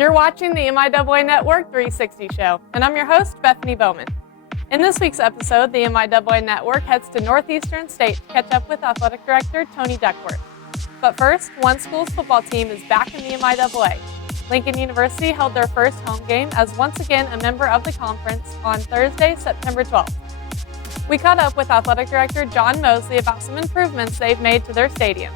You're watching the MIAA Network 360 show, and I'm your host, Bethany Bowman. In this week's episode, the MIAA Network heads to Northeastern State to catch up with Athletic Director Tony Duckworth. But first, one school's football team is back in the MIAA. Lincoln University held their first home game as once again a member of the conference on Thursday, September 12th. We caught up with Athletic Director John Moseley about some improvements they've made to their stadium.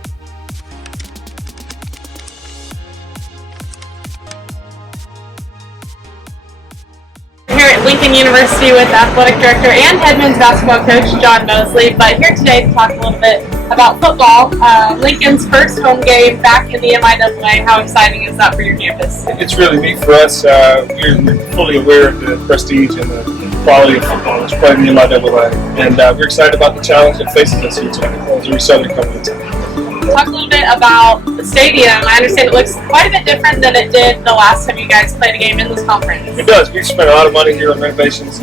Here at Lincoln University with Athletic Director and head men's basketball coach John Moseley, but here today to talk a little bit about football. Lincoln's first home game back in the MIAA. How exciting is that for your campus? It's really neat for us. We're fully aware of the prestige and the quality of football that's played in the MIAA, and we're excited about the challenge that faces us here today as we Southern coming into. Talk a little bit about the stadium. I understand it looks quite a bit different than it did the last time you guys played a game in this conference. It does. We've spent a lot of money here on renovations,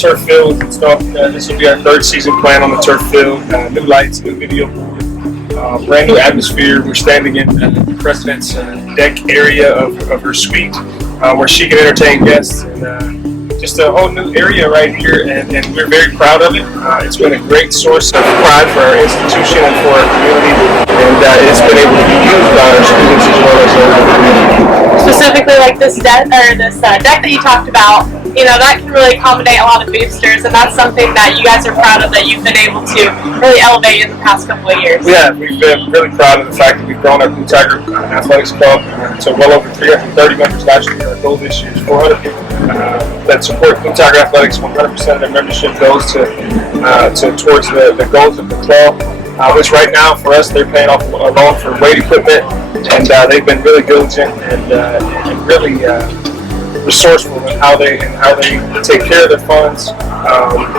turf field and stuff. This will be our third season playing on the turf field. New lights, new video board, brand new atmosphere. We're standing in the president's deck area of her suite where she can entertain guests. And, just a whole new area right here, and we're very proud of it. It's been a great source of pride for our institution and for our community, and it's been able to be used by our students as well as our community. Specifically, like this deck that you talked about, you know, that can really accommodate a lot of boosters, and that's something that you guys are proud of that you've been able to really elevate in the past couple of years. Yeah, we've been really proud of the fact that we've grown our Blue Tiger Athletics Club to well over 330 members last year. Our goal this year is 400 people that support Blue Tiger Athletics. 100% of their membership goes towards the goals of the club, which right now for us they're paying off a loan for weight equipment, and they've been really diligent and really resourceful in how they take care of their funds.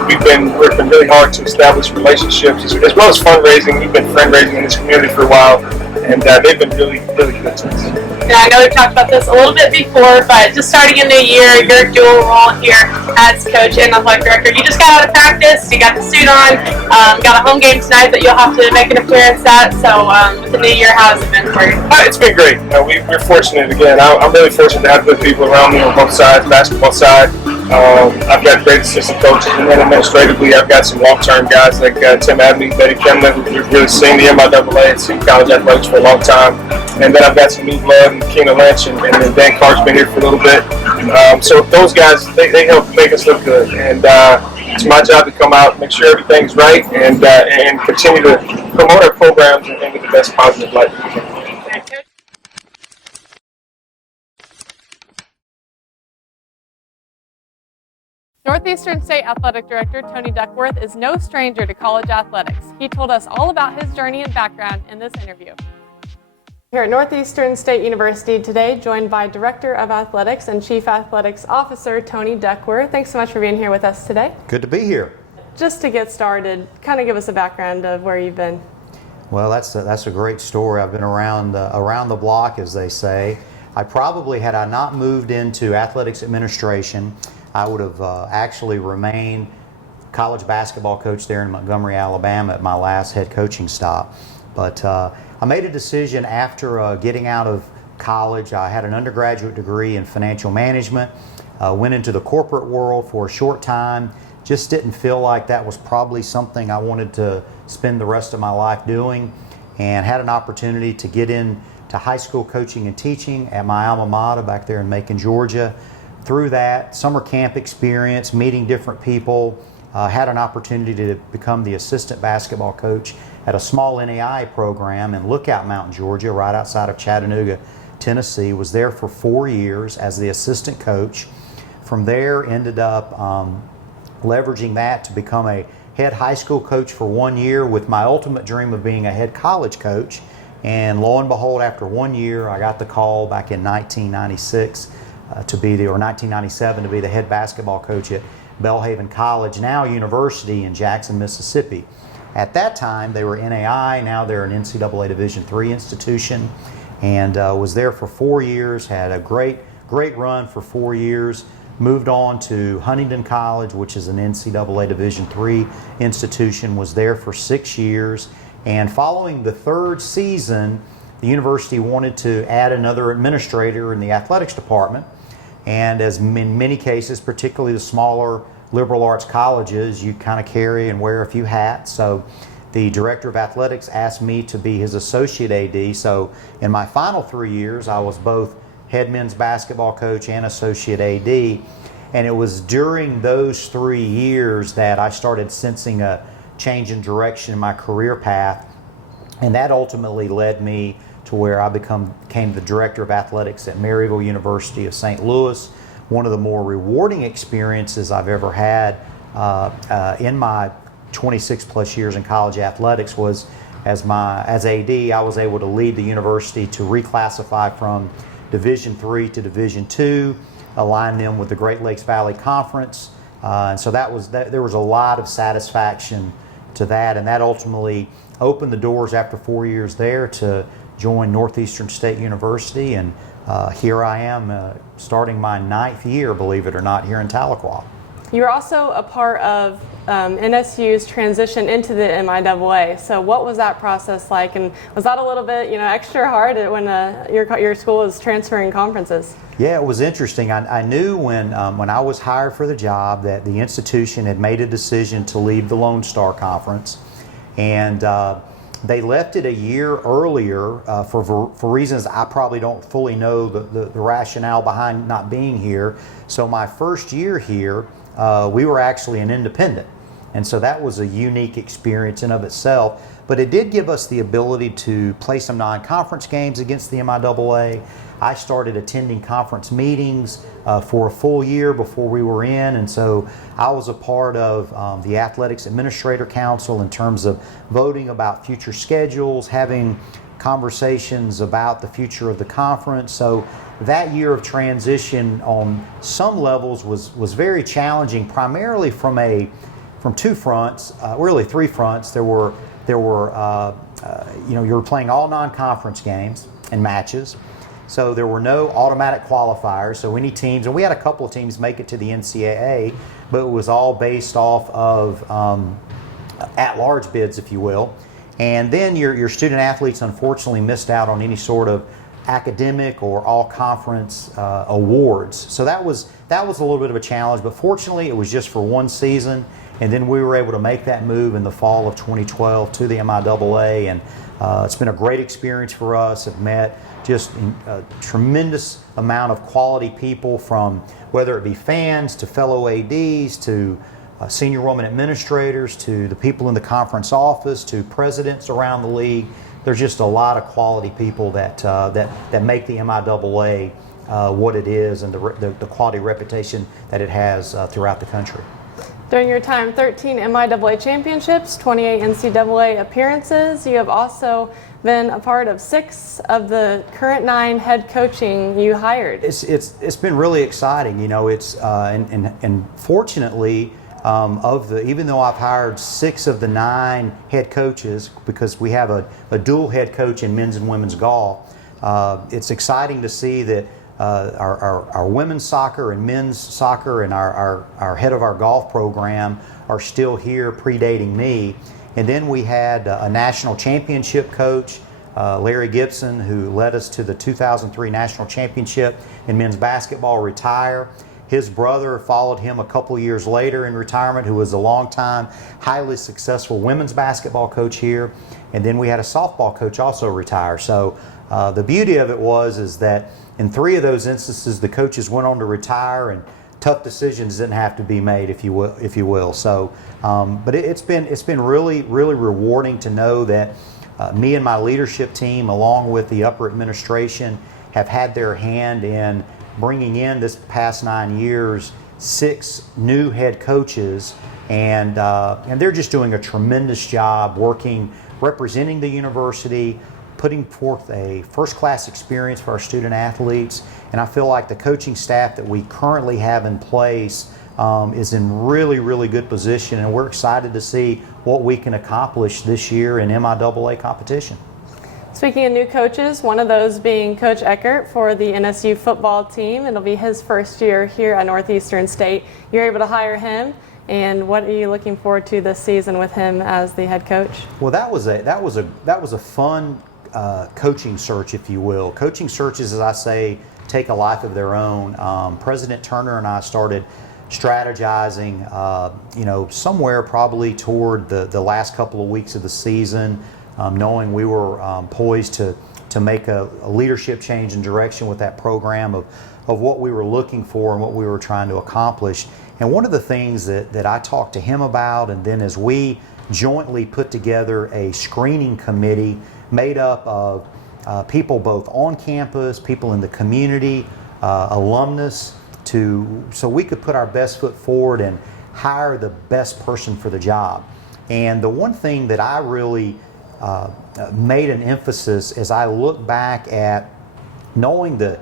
We've been working really hard to establish relationships as well as fundraising. We've been fundraising in this community for a while, and they've been really good to us. Yeah, I know we've talked about this a little bit before, but just starting a new year, your dual role here as coach and athletic director. You just got out of practice, you got the suit on, got a home game tonight that you'll have to make an appearance at. So with the new year, how has it been for you? It's been great. We're fortunate again. I'm really fortunate to have good people around me on both sides, basketball side. I've got great assistant coaches, and then administratively, I've got some long-term guys like Tim Abney, Betty Kimlin, who've really seen the MIAA and seen college athletics for a long time. And then I've got some new blood, and Keena Lynch, and then Dan Clark's been here for a little bit. So those guys, they help make us look good. And it's my job to come out, make sure everything's right, and continue to promote our programs and with the best positive light we can. Northeastern State Athletic Director Tony Duckworth is no stranger to college athletics. He told us all about his journey and background in this interview. Here at Northeastern State University today, joined by Director of Athletics and Chief Athletics Officer Tony Duckworth. Thanks so much for being here with us today. Good to be here. Just to get started, kind of give us a background of where you've been. Well, that's a great story. I've been around the block, as they say. I probably, had I not moved into athletics administration, I would have actually remained college basketball coach there in Montgomery, Alabama at my last head coaching stop. But I made a decision after getting out of college. I had an undergraduate degree in financial management, went into the corporate world for a short time, just didn't feel like that was probably something I wanted to spend the rest of my life doing, and had an opportunity to get into high school coaching and teaching at my alma mater back there in Macon, Georgia. Through that summer camp experience, meeting different people, had an opportunity to become the assistant basketball coach at a small NAIA program in Lookout Mountain, Georgia, right outside of Chattanooga, Tennessee. Was there for 4 years as the assistant coach. From there, ended up leveraging that to become a head high school coach for 1 year, with my ultimate dream of being a head college coach. And lo and behold, after 1 year, I got the call back in 1996 1997 to be the head basketball coach at Belhaven College, now University in Jackson, Mississippi. At that time, they were NAI, now they're an NCAA Division III institution, and was there for 4 years, had a great run for 4 years, moved on to Huntington College, which is an NCAA Division III institution, was there for 6 years, and following the third season, the university wanted to add another administrator in the athletics department. And as in many cases, particularly the smaller liberal arts colleges, you kind of carry and wear a few hats. So the director of athletics asked me to be his associate AD. So in my final 3 years, I was both head men's basketball coach and associate AD. And it was during those 3 years that I started sensing a change in direction in my career path. And that ultimately led me to where I became the director of athletics at Maryville University of St. Louis. One of the more rewarding experiences I've ever had in my 26 plus years in college athletics was as AD, I was able to lead the university to reclassify from Division III to Division II, align them with the Great Lakes Valley Conference. And so there was a lot of satisfaction to that, and that ultimately opened the doors after 4 years there to join Northeastern State University, and here I am starting my 9th year, believe it or not, here in Tahlequah. You were also a part of NSU's transition into the MIAA. So what was that process like, and was that a little bit, extra hard when your school was transferring conferences? Yeah, it was interesting. I knew when I was hired for the job that the institution had made a decision to leave the Lone Star Conference, and they left it a year earlier for reasons I probably don't fully know the rationale behind not being here. So my first year here, we were actually an independent. And so that was a unique experience in of itself. But it did give us the ability to play some non-conference games against the MIAA. I started attending conference meetings for a full year before we were in. And so I was a part of the Athletics Administrator Council in terms of voting about future schedules, having conversations about the future of the conference. So that year of transition on some levels was very challenging, primarily from two fronts, really three fronts. There were you were playing all non-conference games and matches. So there were no automatic qualifiers. So any teams, and we had a couple of teams make it to the NCAA, but it was all based off of at-large bids, if you will. And then your student athletes unfortunately missed out on any sort of academic or all-conference awards. So that was a little bit of a challenge, but fortunately it was just for one season, and then we were able to make that move in the fall of 2012 to the MIAA, and it's been a great experience for us. Have met just a tremendous amount of quality people, from whether it be fans to fellow ADs to senior women administrators to the people in the conference office to presidents around the league. There's just a lot of quality people that make the MIAA what it is, and the quality reputation that it has throughout the country. During your time, 13 MIAA championships, 28 NCAA appearances. You have also been a part of 6 of the current 9 head coaching you hired. It's been really exciting. And fortunately, even though I've hired 6 of the 9 head coaches, because we have a dual head coach in men's and women's golf, it's exciting to see that our women's soccer and men's soccer and our head of our golf program are still here, predating me. And then we had a national championship coach, Larry Gibson, who led us to the 2003 national championship in men's basketball, retire. His brother followed him a couple years later in retirement, who was a longtime, highly successful women's basketball coach here. And then we had a softball coach also retire. So the beauty of it is that in 3 of those instances, the coaches went on to retire, and tough decisions didn't have to be made, if you will. So, but it's been really, really rewarding to know that me and my leadership team, along with the upper administration, have had their hand in bringing in this past 9 years 6 new head coaches, and they're just doing a tremendous job representing the university, putting forth a first-class experience for our student athletes. And I feel like the coaching staff that we currently have in place is in really, really good position, and we're excited to see what we can accomplish this year in MIAA competition. Speaking of new coaches, one of those being Coach Eckert for the NSU football team. It'll be his first year here at Northeastern State. You're able to hire him, and what are you looking forward to this season with him as the head coach? Well, that was a fun coaching search, if you will. Coaching searches, as I say, take a life of their own. President Turner and I started strategizing, somewhere probably toward the last couple of weeks of the season, knowing we were poised to make a leadership change in direction with that program of what we were looking for and what we were trying to accomplish. And one of the things that I talked to him about, and then as we jointly put together a screening committee made up of people both on campus, people in the community, alumnus, so we could put our best foot forward and hire the best person for the job. And the one thing that I really made an emphasis as I look back at knowing the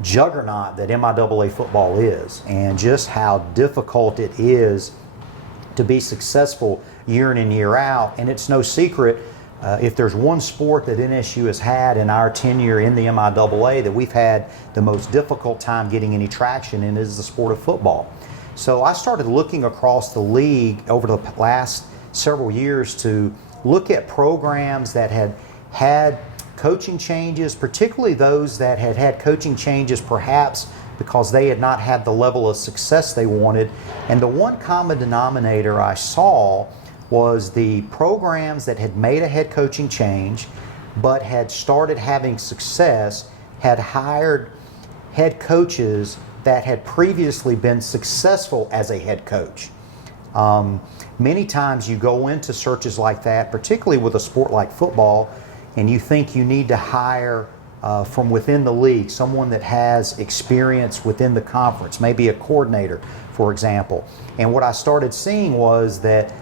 juggernaut that MIAA football is, and just how difficult it is to be successful year in and year out. And it's no secret, if there's one sport that NSU has had in our tenure in the MIAA that we've had the most difficult time getting any traction in, is the sport of football. So I started looking across the league over the last several years to look at programs that had had coaching changes, particularly those that had had coaching changes perhaps because they had not had the level of success they wanted. And the one common denominator I saw was the programs that had made a head coaching change but had started having success had hired head coaches that had previously been successful as a head coach. Many times you go into searches like that, particularly with a sport like football, and you think you need to hire from within the league someone that has experience within the conference, maybe a coordinator, for example. And what I started seeing was that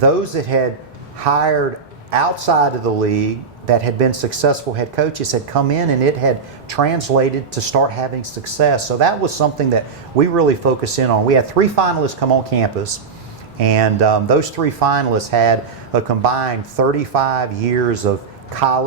those that had hired outside of the league that had been successful head coaches had come in and it had translated to start having success. So that was something that we really focused in on. We had 3 finalists come on campus, and those 3 finalists had a combined 35 years of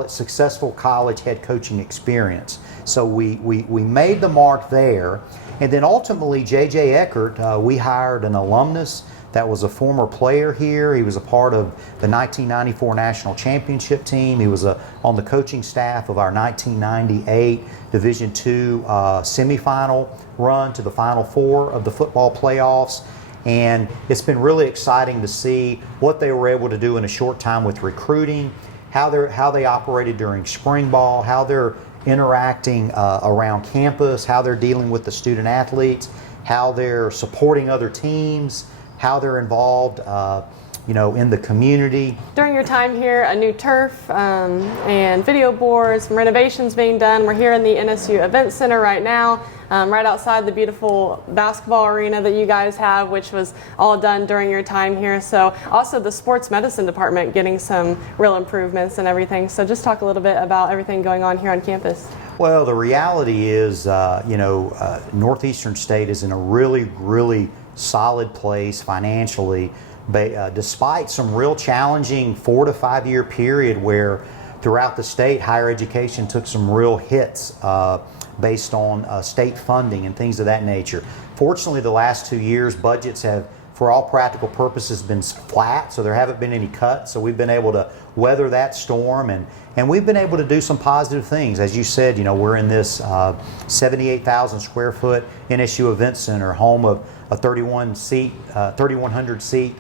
successful college head coaching experience. So we made the mark there. And then ultimately, J.J. Eckert, we hired an alumnus that was a former player here. He was a part of the 1994 National Championship team. He was on the coaching staff of our 1998 Division II semifinal run to the Final Four of the football playoffs. And it's been really exciting to see what they were able to do in a short time with recruiting, how they operated during spring ball, how they're interacting around campus, how they're dealing with the student athletes, how they're supporting other teams, how they're involved in the community. During your time here, a new turf and video boards, some renovations being done. We're here in the NSU Event Center right now, right outside the beautiful basketball arena that you guys have, which was all done during your time here. So also the sports medicine department getting some real improvements and everything. So just talk a little bit about everything going on here on campus. Well, the reality is, Northeastern State is in a really, really solid place financially, but despite some real challenging 4 to 5 year period where throughout the state higher education took some real hits based on state funding and things of that nature. Fortunately, the last 2 years budgets have, for all practical purposes, been flat, so there haven't been any cuts. So we've been able to weather that storm, and we've been able to do some positive things. As you said, we're in this 78,000 square foot NSU Event Center, home of a 3,100 seat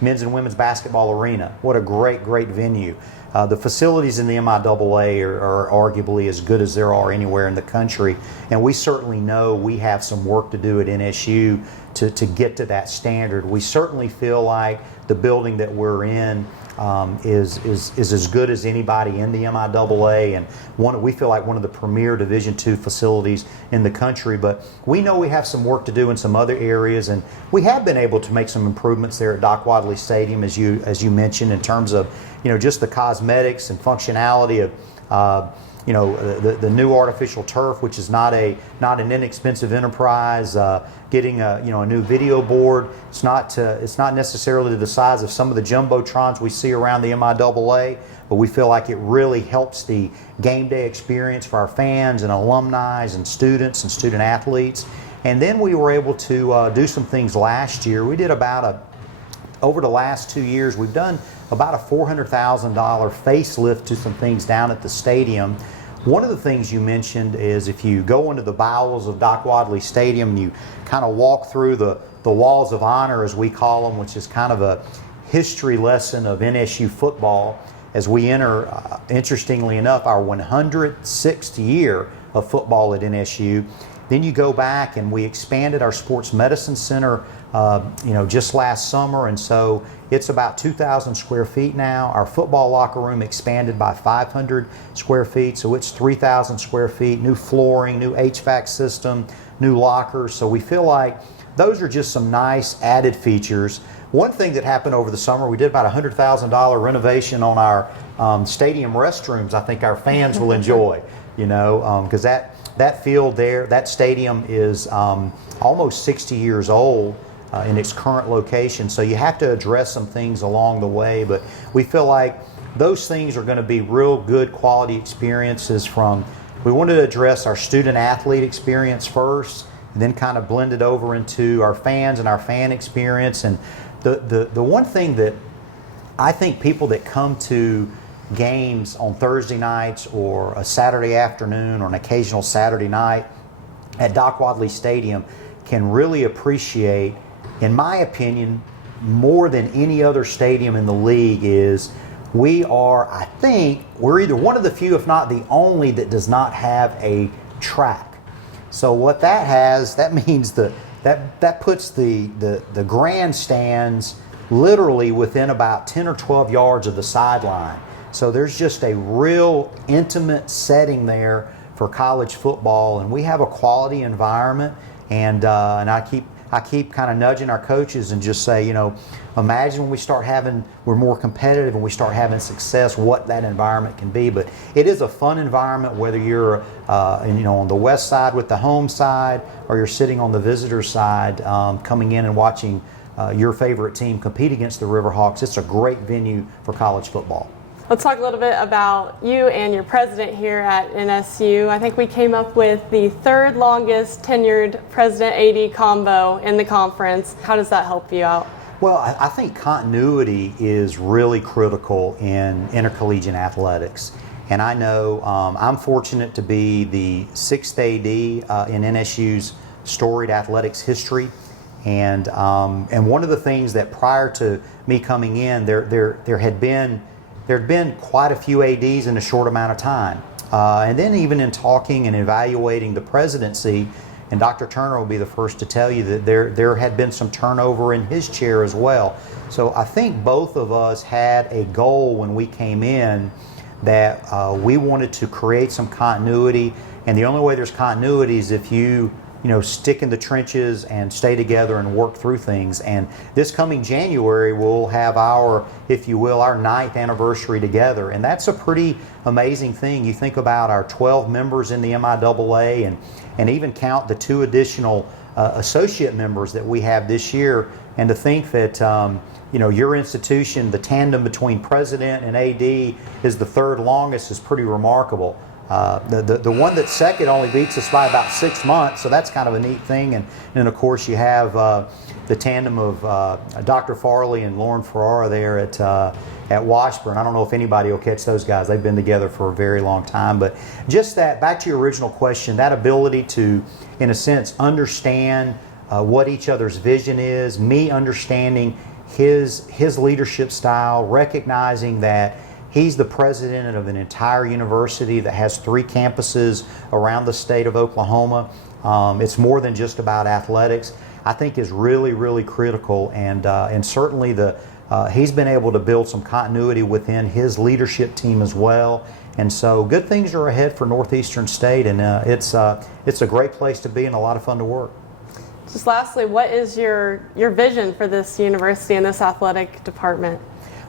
men's and women's basketball arena. What a great venue. The facilities in the MIAA are arguably as good as there are anywhere in the country, and we certainly know we have some work to do at NSU to get to that standard. We certainly feel like the building that we're in is as good as anybody in the MIAA, and we feel like one of the premier Division II facilities in the country. But we know we have some work to do in some other areas, and we have been able to make some improvements there at Doc Wadley Stadium, as you mentioned, in terms of just the cosmetics and functionality of the new artificial turf, which is not an inexpensive enterprise. Getting a new video board. It's not necessarily the size of some of the jumbotrons we see around the MIAA, but we feel like it really helps the game day experience for our fans and alumni and students and student athletes. And then we were able to do some things last year. We did about a over the last 2 years, we've done about a $400,000 facelift to some things down at the stadium. One of the things you mentioned is if you go into the bowels of Doc Wadley Stadium and you kind of walk through the walls of honor, as we call them, which is kind of a history lesson of NSU football, as we enter, interestingly enough, our 106th year of football at NSU. Then you go back and we expanded our sports medicine center just last summer, and so it's about 2,000 square feet now. Our football locker room expanded by 500 square feet, so it's 3,000 square feet, new flooring, new HVAC system, new lockers. So we feel like those are just some nice added features. One thing that happened over the summer, we did about a $100,000 renovation on our stadium restrooms. I think our fans will enjoy, because that field there, that stadium is almost 60 years old in its current location. So you have to address some things along the way, but we feel like those things are going to be real good quality experiences. We wanted to address our student athlete experience first, and then kind of blend it over into our fans and our fan experience. And the one thing that I think people that come to games on Thursday nights or a Saturday afternoon or an occasional Saturday night at Doc Wadley Stadium can really appreciate, in my opinion, more than any other stadium in the league, is we're either one of the few, if not the only, that does not have a track. So what that means that puts the grandstands literally within about 10 or 12 yards of the sideline. So there's just a real intimate setting there for college football, and we have a quality environment. And I keep kind of nudging our coaches and just say, imagine when we're more competitive and we start having success, what that environment can be. But it is a fun environment, whether you're on the west side with the home side, or you're sitting on the visitor side, coming in and watching your favorite team compete against the Riverhawks. It's a great venue for college football. Let's talk a little bit about you and your president here at NSU. I think we came up with the third longest tenured president-AD combo in the conference. How does that help you out? Well, I think continuity is really critical in intercollegiate athletics. And I know I'm fortunate to be the sixth AD in NSU's storied athletics history. And one of the things that prior to me coming in, there had been quite a few ADs in a short amount of time. And then even in talking and evaluating the presidency, and Dr. Turner will be the first to tell you that there had been some turnover in his chair as well. So I think both of us had a goal when we came in that we wanted to create some continuity. And the only way there's continuity is if you stick in the trenches and stay together and work through things. And this coming January, we'll have our 9th anniversary together. And that's a pretty amazing thing. You think about our 12 members in the MIAA and even count the 2 additional associate members that we have this year. And to think that, your institution, the tandem between president and AD is the third longest is pretty remarkable. The one that's second only beats us by about 6 months, so that's kind of a neat thing. And then, of course, you have the tandem of Dr. Farley and Lauren Ferrara there at Washburn. I don't know if anybody will catch those guys. They've been together for a very long time. But just that, back to your original question, that ability to, in a sense, understand what each other's vision is, me understanding his leadership style, recognizing that he's the president of an entire university that has 3 campuses around the state of Oklahoma. It's more than just about athletics. I think is really, really critical, and certainly he's been able to build some continuity within his leadership team as well. And so good things are ahead for Northeastern State, and it's a great place to be and a lot of fun to work. Just lastly, what is your vision for this university and this athletic department?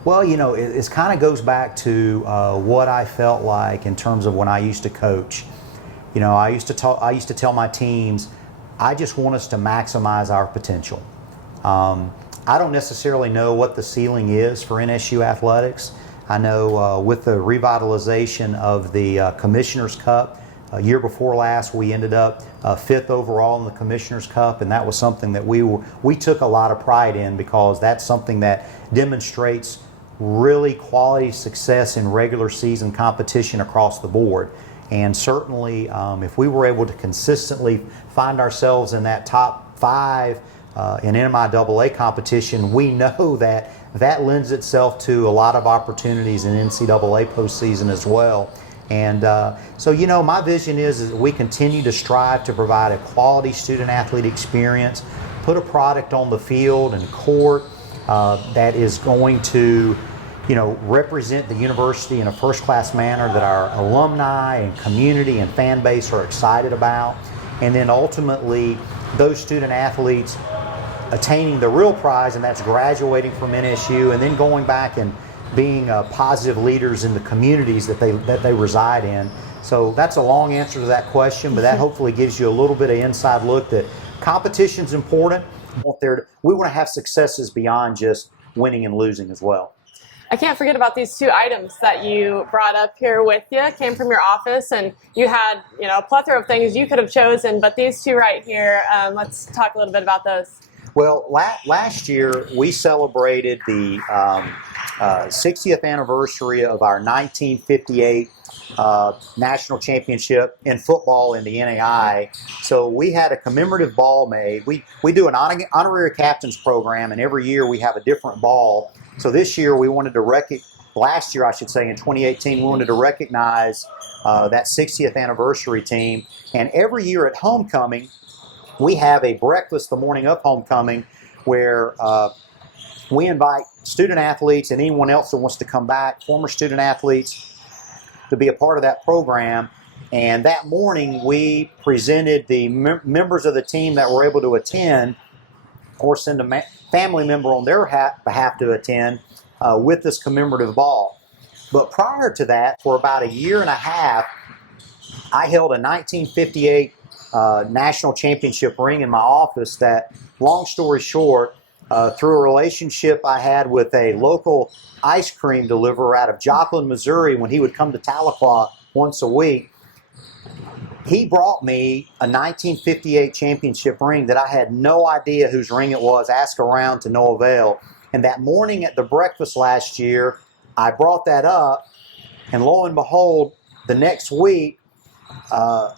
Well, it kind of goes back to what I felt like in terms of when I used to coach. I used to tell my teams, I just want us to maximize our potential. I don't necessarily know what the ceiling is for NSU athletics. I know with the revitalization of the Commissioner's Cup Year before last, we ended up 5th overall in the Commissioner's Cup, and that was something that we took a lot of pride in, because that's something that demonstrates really quality success in regular season competition across the board. And certainly, if we were able to consistently find ourselves in that top 5 in MIAA competition, we know that that lends itself to a lot of opportunities in NCAA postseason as well. And so, my vision is that we continue to strive to provide a quality student-athlete experience, put a product on the field and court that is going to, represent the university in a first-class manner that our alumni and community and fan base are excited about. And then ultimately, those student-athletes attaining the real prize, and that's graduating from NSU and then going back and being positive leaders in the communities that they reside in. So that's a long answer to that question, but that hopefully gives you a little bit of inside look that competition's important. We want to have successes beyond just winning and losing as well. I can't forget about these 2 items that you brought up here with you. Came from your office, and you had a plethora of things you could have chosen, but these 2 right here, let's talk a little bit about those. Well, last year we celebrated the 60th anniversary of our 1958 national championship in football in the NAI. So we had a commemorative ball made. We do an honorary captains program, and every year we have a different ball. So this year we wanted to last year I should say, in 2018, we wanted to recognize that 60th anniversary team. And every year at homecoming, we have a breakfast the morning of homecoming where we invite student athletes and anyone else that wants to come back, former student athletes, to be a part of that program. And that morning we presented the members of the team that were able to attend, or send a family member on their behalf to attend, with this commemorative ball. But prior to that, for about a year and a half, I held a 1958 national championship ring in my office that, long story short, through a relationship I had with a local ice cream deliverer out of Joplin, Missouri, when he would come to Tahlequah once a week, he brought me a 1958 championship ring that I had no idea whose ring it was, asked around to no avail. And that morning at the breakfast last year, I brought that up, and lo and behold, the next week, the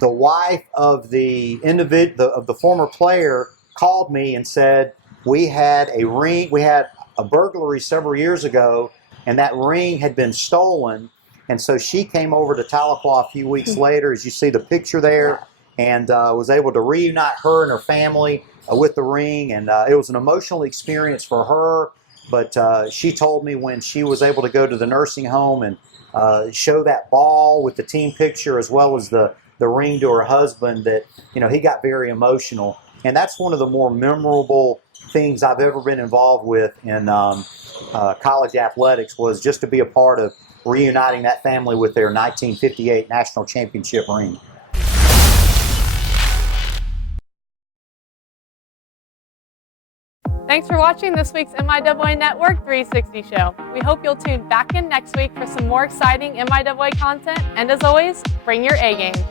wife of the former player called me and said, we had a burglary several years ago, and that ring had been stolen. And so she came over to Tahlequah a few weeks later, as you see the picture there, and was able to reunite her and her family with the ring. And it was an emotional experience for her. But she told me when she was able to go to the nursing home and show that ball with the team picture as well as the ring to her husband, that he got very emotional. And that's one of the more memorable things I've ever been involved with in college athletics, was just to be a part of reuniting that family with their 1958 national championship ring. Thanks for watching this week's MIAA Network 360 show. We hope you'll tune back in next week for some more exciting MIAA content. And as always, bring your A game.